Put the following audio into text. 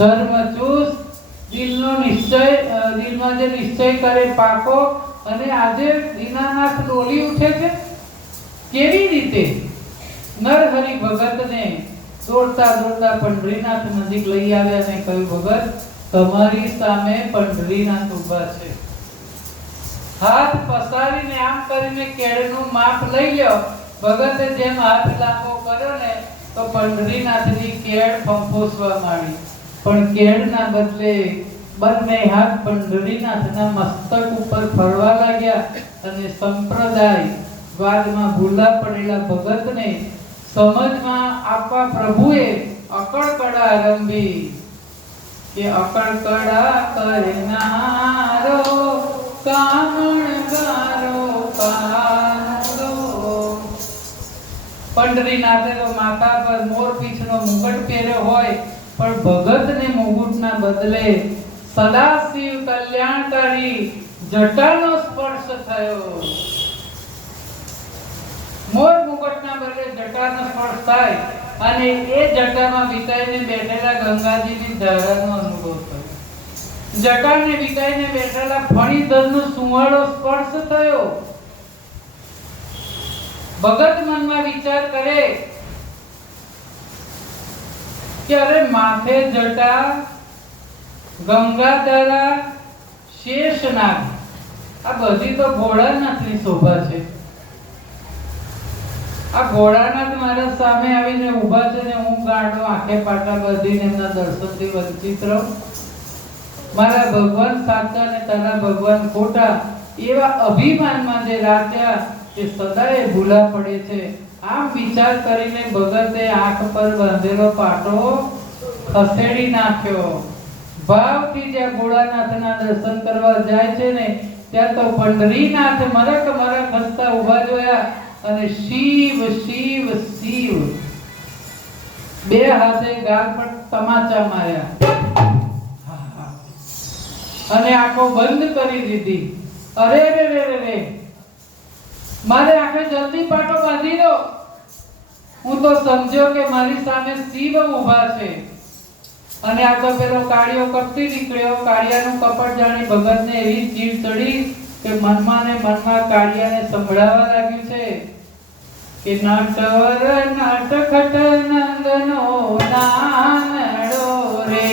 ધર્મચુસ્ત, દિલમાં જે નિશ્ચય કરે પાકો, અને આજે દીનાનાથ ડોલી ઉઠે છે. કેવી રીતે? નરહરિ ભગતને દોડતા દોડતા પંઢરીનાથ નજીક લઈ આવ્યા અને કહ્યું, ભગત, તમારી સામે પંઢરીનાથ ઊભા છે. હાથ પસારીને આમ કરીને કેળનું માપ લઈ લ્યો. ભગતે જેમ હાથ લાંબો કર્યો ને તો પંઢરીનાથની કેળ ફંફોસવા માંડી, પણ કેળના બદલે બંને હાથ પંઢરીનાથના મસ્તક ઉપર ફરવા લાગ્યા અને સંપ્રદાય વાદમાં ભૂલા પડેલા ભગતને સમજમાં આપવા પ્રભુએ અકળકડા આરંભી કે અકળકડા કરનારો કામણગારો કારો. પંઢરીનાથે તો માથા પર મોરપીંછનો મુગટ પહેર્યો હોય, પણ ભગતને મુગટના બદલે સદાશિવ કલ્યાણકારી જટાનો સ્પર્શ થયો. મોર મુગટના બદલે જટાનો સ્પર્શ થાય અને એ જટામાં વિતાઈને બેઠેલા ગંગાજીની ધારાનો અનુભવ થયો. જટાને વિતાઈને બેઠેલા ફણીધરનો સુંવાળો સ્પર્શ થયો. ભગત મનમાં વિચાર કરે કે અરે માથે જટા, ગંગાધરા, શેષનાગ, આ બધી તો ભોળાનાથની શોભા છે. આ ભોળાનાથ મારા સામે આવીને ઊભા છે ને હું ગાંડો આંખે પાટા બધીને એમના દર્શનથી વંચિત રહું. મારા ભગવાન સાચા ને તારા ભગવાન ખોટા, એવા અભિમાનમાં જે રાખ્યા તે સદાય ભૂલા પડે છે. આમ વિચાર કરીને ભગતે આંખ પર બાંધેલો પાટો ખસેડી નાખ્યો. ભાવથી જ્યાં ભોળાનાથના દર્શન કરવા જાય છે ને ત્યાં તો પંઢરીનાથ મરક મરક હસતા ઊભા જોયા અને શિવ શિવ શિવ બે હાથે ગાલ પર તમાચા માર્યા અને આંખો બંધ કરી દીધી. અરે રે રે રે, મારે આંખે જલ્દી પાટો બાંધી દો. હું તો સમજ્યો કે મારી સામે શિવ ઊભા છે અને આ તો પેલો કાળિયો કપટી નીકળ્યો. કાળિયાનું કપટ જાણી ભગતને એવી ચીડ ચડી કે મનમાં ને મનમાં કાળિયાને સંભળાવા લાગ્યું છે કે નટવર નટખટ નંદનો નાનડો રે.